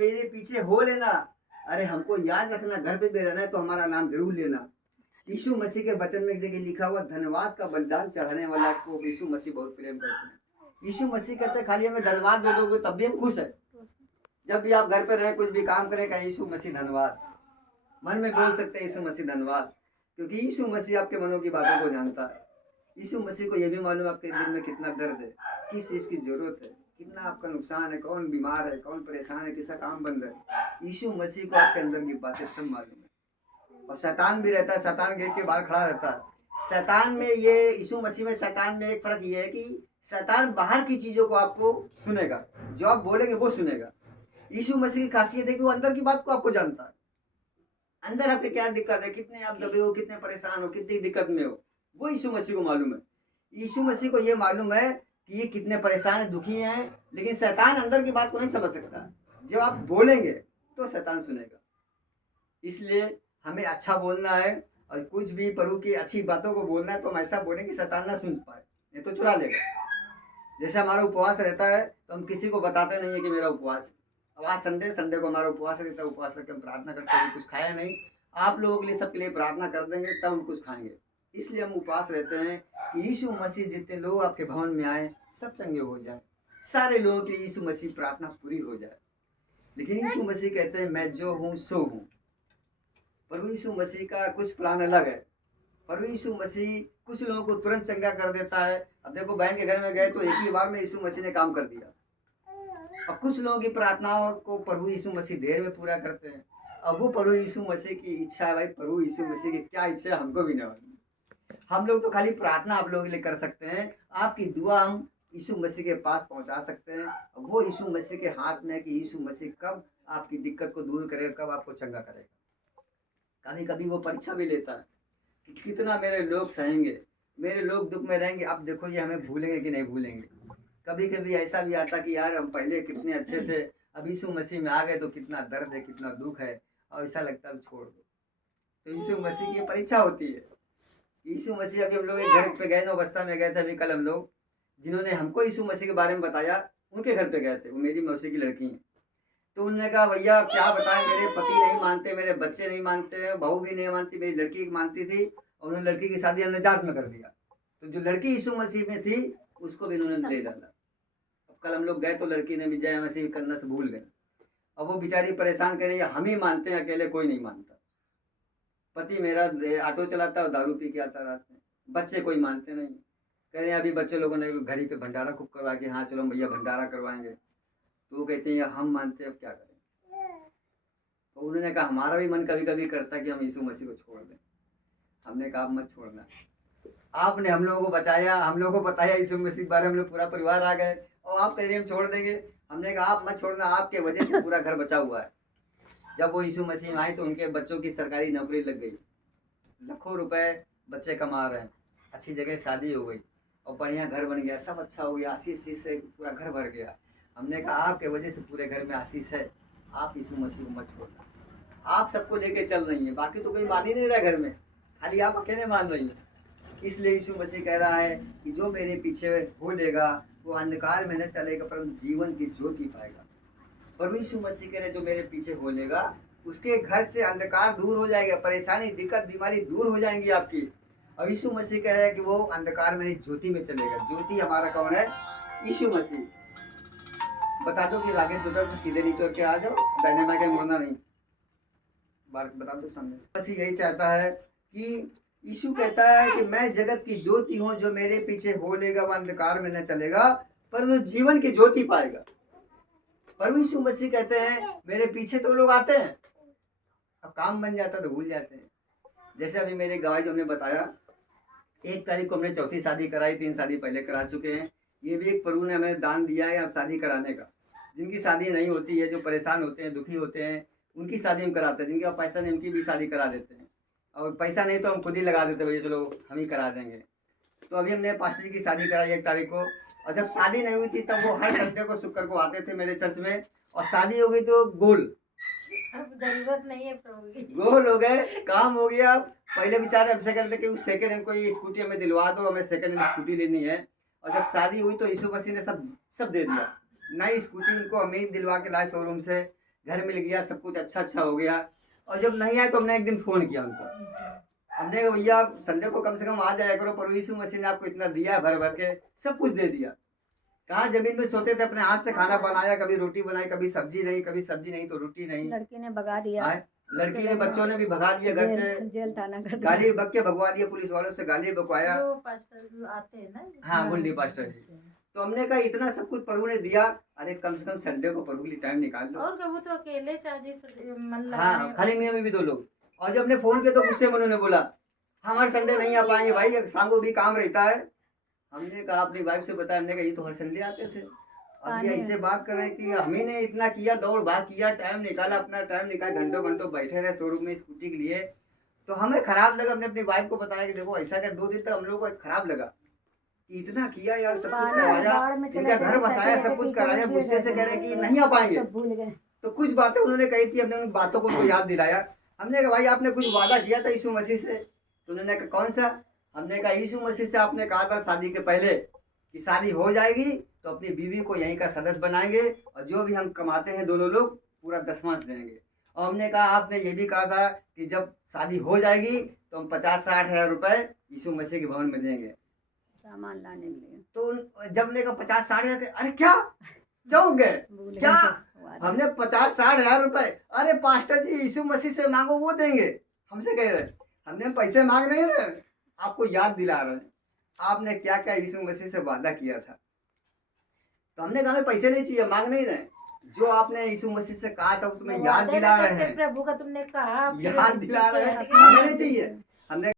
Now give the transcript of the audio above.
मेरे पीछे हो लेना। अरे हमको याद रखना, घर पे भी रहना है तो हमारा नाम जरूर लेना। यीशु मसीह के वचन में एक जगह लिखा हुआ, धन्यवाद का बलिदान चढ़ाने वाला को यीशु मसीह बहुत प्रेम करते हैं। यीशु मसीह कहते हैं खाली हमें धन्यवाद दे दोगे तब भी हम खुश है। जब भी आप घर पे रहे, कुछ भी काम करें, कहें यीशु मसीह धन्यवाद। मन में बोल सकते हैं यीशु मसीह धन्यवाद, क्योंकि यीशु मसीह आपके मनों की बातों को जानता है। यीशु मसीह को यह भी मालूम है आपके दिल में कितना दर्द है, किस चीज़ की जरूरत है, कितना आपका नुकसान है, कौन बीमार है, कौन परेशान है, किसका काम बंद है। यीशु मसीह को आपके अंदर की बातें सब मालूम है। और शैतान भी रहता है, शैतान गेट के बाहर खड़ा रहता है। शैतान में ये, यीशु मसीह में शैतान में एक फर्क ये है कि शैतान बाहर की चीज़ों को आपको सुनेगा, जो आप बोलेंगे वो सुनेगा। यीशु मसीह की खासियत है कि वो अंदर की बात को आपको जानता है। अंदर आपके क्या दिक्कत है, कितने आप दबे हो, कितने परेशान हो, कितनी दिक्कत में हो, वो यीशु मसीह को मालूम है। यीशु मसीह को ये मालूम है कि ये कितने परेशान है, दुखी हैं, लेकिन शैतान अंदर की बात को नहीं समझ सकता। जब आप बोलेंगे तो शैतान सुनेगा। इसलिए हमें अच्छा बोलना है, और कुछ भी प्रभु की अच्छी बातों को बोलना है तो हम ऐसा बोलें कि शैतान ना सुन पाए, नहीं तो चुरा लेगा। जैसे हमारा उपवास रहता है तो हम किसी को बताते नहीं है कि मेरा उपवास है। अब आज संडे को हमारा उपवास रहता है, उपवास रख के हम प्रार्थना करते हैं, कुछ खाया नहीं, आप लोगों के लिए, सबके लिए प्रार्थना कर देंगे, तब हम कुछ खाएंगे। इसलिए हम उपवास रहते हैं कि यीशु मसीह जितने लोग आपके भवन में आए सब चंगे हो जाए, सारे लोगों के लिए यीशु मसीह प्रार्थना पूरी हो जाए। लेकिन यीशु मसीह कहते हैं मैं जो हूँ सो हूँ। प्रभु यीशु मसीह का कुछ प्लान अलग है। प्रभु यीशु मसीह कुछ लोगों को तुरंत चंगा कर देता है। अब देखो, बहन के घर में गए तो एक ही बार में यीशु मसीह ने काम कर दिया। और कुछ लोगों की प्रार्थनाओं को प्रभु यीशु मसीह देर में पूरा करते हैं। अब वो प्रभु यीशु मसीह की इच्छा है। भाई, प्रभु यीशु मसीह की क्या इच्छा है हमको भी नहीं मालूम। हम लोग तो खाली प्रार्थना आप लोगों के लिए कर सकते हैं, आपकी दुआ हम यीशु मसीह के पास पहुंचा सकते हैं। वो यीशु मसीह के हाथ में है कि यीशु मसीह कब आपकी दिक्कत को दूर करेगा, कब आपको चंगा करेगा। कभी कभी वो परीक्षा भी लेता है कि कितना मेरे लोग सहेंगे, मेरे लोग दुख में रहेंगे। अब देखो ये हमें भूलेंगे कि नहीं भूलेंगे। कभी कभी ऐसा भी आता कि यार हम पहले कितने अच्छे थे, अब यीशु मसीह में आ गए तो कितना दर्द है, कितना दुख है, और ऐसा लगता है छोड़ दो। तो यीशु मसीह की परीक्षा होती है। यीशु मसीह, अभी हम लोग एक घर पे गए, नौबस्ता में गए थे अभी कल हम लोग, जिन्होंने हमको यीशु मसीह के बारे में बताया, उनके घर पे गए थे। वो मेरी मौसी की लड़की है। तो उन्होंने कहा भैया क्या बताएं, मेरे पति नहीं मानते, मेरे बच्चे नहीं मानते हैं, बहू भी नहीं मानती, मेरी लड़की मानती थी, और उन्होंने लड़की की शादी अनजात में कर दिया। तो जो लड़की यीशु मसीह में थी उसको भी उन्होंने ले डाला। अब कल हम लोग गए तो लड़की ने भी जय मसीह करना से भूल गई। अब वो बेचारी परेशान कर रही है, हम ही मानते हैं, अकेले कोई नहीं मानता। पति मेरा ऑटो चलाता है और दारू पी के आता रात में, बच्चे कोई मानते नहीं। कह रहे हैं अभी बच्चे लोगों ने घड़ी पे भंडारा खूब करवा के, हाँ चलो भैया भंडारा करवाएंगे। तो वो कहते हैं हम मानते हैं, अब क्या करें। तो उन्होंने कहा हमारा भी मन कभी कभी करता है कि हम यीशु मसीह को छोड़ दें। हमने कहा आप मत छोड़ना, आपने हम लोगों को बचाया, हम लोगों को बताया यीशु मसीह के बारे में, हम लोग पूरा परिवार आ गए, और आप कह रहे हम छोड़ देंगे। हमने कहा आप मत छोड़ना, आपके वजह से पूरा घर बचा हुआ है। जब वो यीशु मसीह में आए तो उनके बच्चों की सरकारी नौकरी लग गई, लाखों रुपए बच्चे कमा रहे हैं, अच्छी जगह शादी हो गई, और बढ़िया घर बन गया, सब अच्छा हो गया, आशीष से पूरा घर भर गया। हमने कहा आपके वजह से पूरे घर में आशीष है, आप यीशु मसीह को मत छोड़ना। आप सबको लेके चल रही हैं, बाकी तो कोई मान ही नहीं रहा घर में, खाली आप अकेले मान रही हैं। इसलिए यीशु मसीह कह रहा है कि जो मेरे पीछे हो लेगा वो अंधकार में न चलेगा परंतु जीवन की ज्योति पाएगा। प्रभु यीशु मसीह कह रहे जो मेरे पीछे हो लेगा उसके घर से अंधकार दूर हो जाएगा, परेशानी, दिक्कत, बीमारी दूर हो जाएंगी आपकी। और यीशु मसीह कह रहे हैं कि वो अंधकार में नहीं ज्योति में चलेगा। ज्योति हमारा कौन है? यीशु मसीह। बता दो कि राकेश होटल से सीधे नीचे के आ जाओ, दाहिने बाएं मुड़ना नहीं, बता दो सामने से। मसीह यही चाहता है कि यीशु कहता है कि मैं जगत की ज्योति हूँ, जो मेरे पीछे हो लेगा वह अंधकार में न चलेगा परंतु जीवन की ज्योति पाएगा। प्रभु यीशु मसीह कहते हैं मेरे पीछे तो लोग आते हैं, अब काम बन जाता तो भूल जाते हैं। जैसे अभी मेरे गवाही जो हमने बताया, 1 तारीख को हमने चौथी शादी कराई, 3 शादी पहले करा चुके हैं। ये भी एक प्रभु ने हमें दान दिया है अब शादी कराने का। जिनकी शादी नहीं होती है, जो परेशान होते हैं, दुखी होते हैं, उनकी शादी हम कराते हैं। जिनके पास पैसा नहीं उनकी भी शादी करा देते हैं, और पैसा नहीं तो हम खुद ही लगा देते भैया चलो हम ही करा देंगे। तो अभी हमने पास्टर की शादी कराई 1 तारीख को, और जब शादी नहीं हुई थी तब वो हर संडे को शुक्र को आते थे मेरे चर्च में, और शादी हो गई तो गोल, अब जरूरत नहीं है प्रभु की, गोल हो गए, काम हो गया। पहले बेचारे हमसे कहते कि सेकंड हैंड कोई स्कूटी हमें दिलवा दो, हमें सेकंड हैंड स्कूटी लेनी है। और जब शादी हुई तो यीशु मसीह ने सब दे दिया। नई स्कूटी उनको हमें दिलवा के लाए शोरूम से, घर मिल गया, सब कुछ अच्छा अच्छा हो गया। और जब नहीं आए तो हमने एक दिन फोन किया उनको, हमने कहा भैया संडे को कम से कम आ जाया करो, प्रभु यीशु मसीह ने आपको इतना दिया, भर भर के सब कुछ दे दिया। कहाँ जमीन में सोते थे, अपने हाथ से खाना बनाया, कभी रोटी बनाई, कभी सब्जी नहीं, कभी सब्जी नहीं तो रोटी नहीं। लड़की ने भगा दिया, आए, लड़की ने, बच्चों ने भी भगा दिया घर से, जेल थाना कर दिया। गाली बक के भगवा दिया, पुलिस वालों से गाली बकवाया। जो पास्टर आते हैं ना, हाँ, गुंडी पास्टर जी। तो हमने कहा इतना सब कुछ प्रभु ने दिया, अरे कम से कम संडे को प्रभु के लिए टाइम निकाल लो। और कभी तो अकेले चार्जेस मन हाँ, लगाने खाली मियाँ में भी 2 लोग। और जब हमने फोन किया तो गुस्से में उन्होंने बोला हमारे संडे नहीं आ पाएंगे भाई, शाम को भी काम रहता है। हमने कहा अपनी वाइफ से बताया, हमने कहा ये तो हर संडे आते थे। अब ये ऐसे बात कर रहे हैं कि हम ही ने इतना किया, दौड़ भाग किया, टाइम निकाला, अपना टाइम निकाला, घंटों घंटों बैठे रहे शोरूम में स्कूटी के लिए। तो हमें खराब लगा, हमने अपनी वाइफ को बताया कि देखो ऐसा कर, 2 दिन तक हम लोग को खराब लगा कि इतना किया यार, सब कुछ करवाया, इनका घर बसाया, सब कुछ कराया, गुस्से से कह रहे कि नहीं आ पाएंगे। भूल गए। तो कुछ बातें उन्होंने कही थी, हमने उन बातों को उनको याद दिलाया। हमने कहा भाई आपने कुछ वादा किया था यीशु मसीह से, तो उन्होंने कहा कौन सा? हमने कहा यीशु मसीह से आपने कहा था शादी के पहले कि शादी हो जाएगी तो अपनी बीवी को यहीं का सदस्य बनाएंगे और जो भी हम कमाते हैं दोनों लोग पूरा 10वांश देंगे। और हमने कहा आपने ये भी कहा था कि जब शादी हो जाएगी तो हम 50-60 हज़ार रुपए यीशु मसीह के भवन में देंगे, सामान लाने के लिए। तो जब हमने कहा 50-60 हज़ार, अरे क्या चौंक गए, भूल क्या गए। हमने 50-60 हज़ार रुपए, अरे पास्टर जी यीशु मसीह से मांगो वो देंगे, हमसे कह रहे हमने पैसे मांग नहीं रहे, आपको याद दिला रहे हैं आपने क्या क्या यीशु मसीह से वादा किया था। तो हमने कहा हमें पैसे नहीं चाहिए, मांग नहीं रहे, जो आपने यीशु मसीह से कहा था वो तुम्हें याद वादे दिला ना रहे करते हैं, प्रभु का तुमने कहा, याद दिला रहे हैं, पीछे हमें नहीं चाहिए। हमने